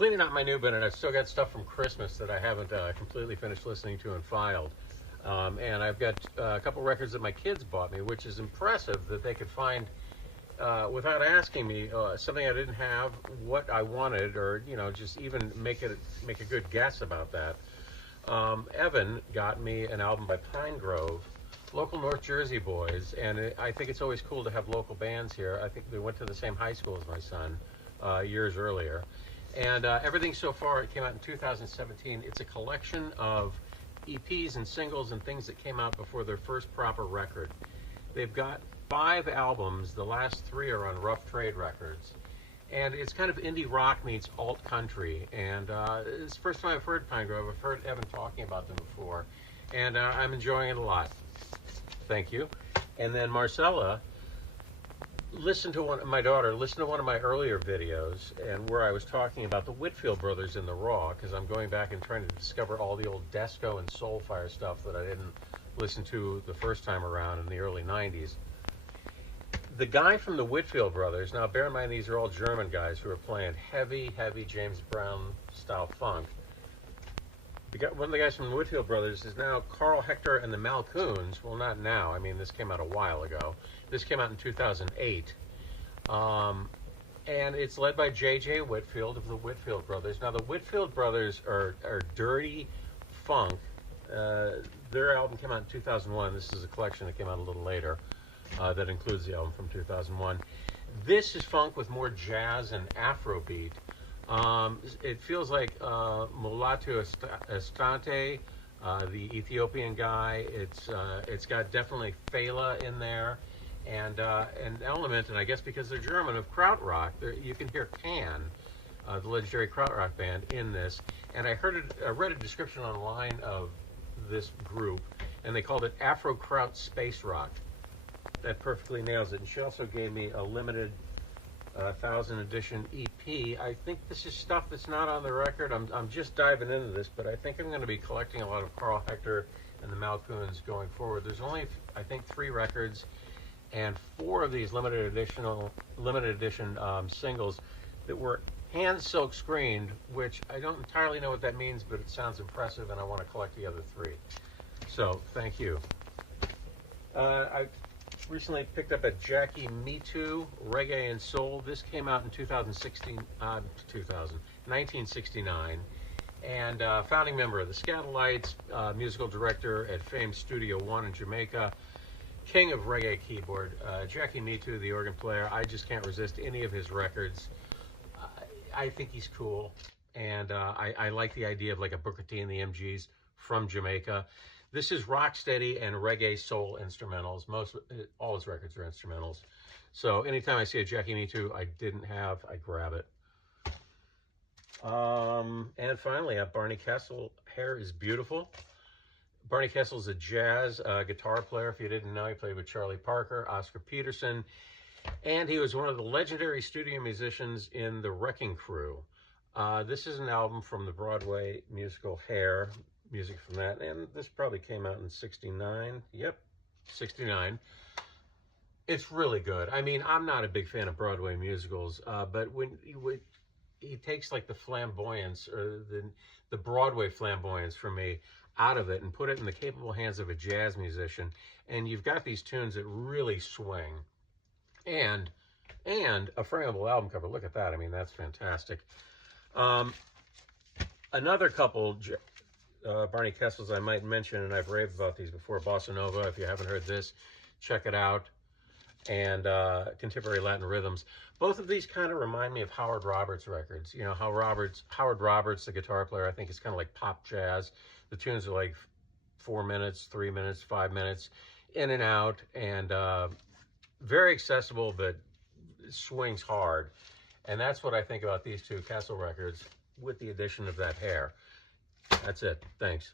cleaning out my new bin, and I've still got stuff from Christmas that I haven't completely finished listening to and filed. And I've got a couple records that my kids bought me, which is impressive that they could find, without asking me, something I didn't have, what I wanted, or just even make a good guess about that. Evan got me an album by Pinegrove, local North Jersey boys, and I think it's always cool to have local bands here. I think they went to the same high school as my son years earlier. And everything so far, it came out in 2017. It's a collection of EPs and singles and things that came out before their first proper record. They've got 5 albums. The last 3 are on Rough Trade Records. And it's kind of indie rock meets alt country. And it's the first time I've heard Pinegrove. I've heard Evan talking about them before. And I'm enjoying it a lot. Thank you. And then Marcella, my daughter listened to one of my earlier videos, and where I was talking about the Whitfield brothers in the Raw, because I'm going back and trying to discover all the old Desco and Soulfire stuff that I didn't listen to the first time around in the early 90s. The guy from the Whitfield brothers, now bear in mind these are all German guys who are playing heavy James Brown style funk. One of the guys from the Whitfield brothers is now Carl Hector and the Malcoons. Well, not now. I mean, this came out a while ago. This came out in 2008. And it's led by J.J. Whitfield of the Whitfield brothers. Now, the Whitfield brothers are dirty funk. Their album came out in 2001. This is a collection that came out a little later that includes the album from 2001. This is funk with more jazz and Afrobeat. It feels like Mulatu Estante, the Ethiopian guy. It's got definitely Fela in there, and an element, and I guess because they're German, of krautrock. You can hear Can, the legendary krautrock band, in this. And I read a description online of this group, and they called it Afro Kraut Space Rock. That perfectly nails it. And she also gave me a limited 1000 edition EP. I think this is stuff that's not on the record. I'm just diving into this, but I think I'm going to be collecting a lot of Carl Hector and the Malcoons going forward. There's only, I think, 3 records, and 4 of these limited edition singles that were hand silk screened, which I don't entirely know what that means, but it sounds impressive, and I want to collect the other 3. So thank you. I recently picked up a Jackiemittoo Reggae and Soul. This came out in 1969, and founding member of the Scatolites, musical director at famed Studio One in Jamaica, king of reggae keyboard. Jackiemittoo, the organ player, I just can't resist any of his records. I think he's cool, and I like the idea of like a Booker T and the MGs from Jamaica. This is rocksteady and reggae soul instrumentals. All his records are instrumentals. So anytime I see a Jackiemittoo I didn't have, I grab it. And finally, Barney Kessel. Hair is Beautiful. Barney Kessel is a jazz guitar player. If you didn't know, he played with Charlie Parker, Oscar Peterson, and he was one of the legendary studio musicians in the Wrecking Crew. This is an album from the Broadway musical Hair. Music from that, and this probably came out in 69. Yep, 69. It's really good. I mean, I'm not a big fan of Broadway musicals, but when he takes like the flamboyance, or the Broadway flamboyance for me, out of it and put it in the capable hands of a jazz musician, and you've got these tunes that really swing, and a frameable album cover. Look at that. I mean, that's fantastic. Another couple Barney Kessels I might mention, and I've raved about these before. Bossa Nova, if you haven't heard this, check it out. And Contemporary Latin Rhythms. Both of these kind of remind me of Howard Roberts records. You know, how Howard Roberts, the guitar player, I think is kind of like pop jazz. The tunes are like 4 minutes, 3 minutes, 5 minutes, in and out, and very accessible, but swings hard. And that's what I think about these 2 Kessel records, with the addition of that hair. That's it. Thanks.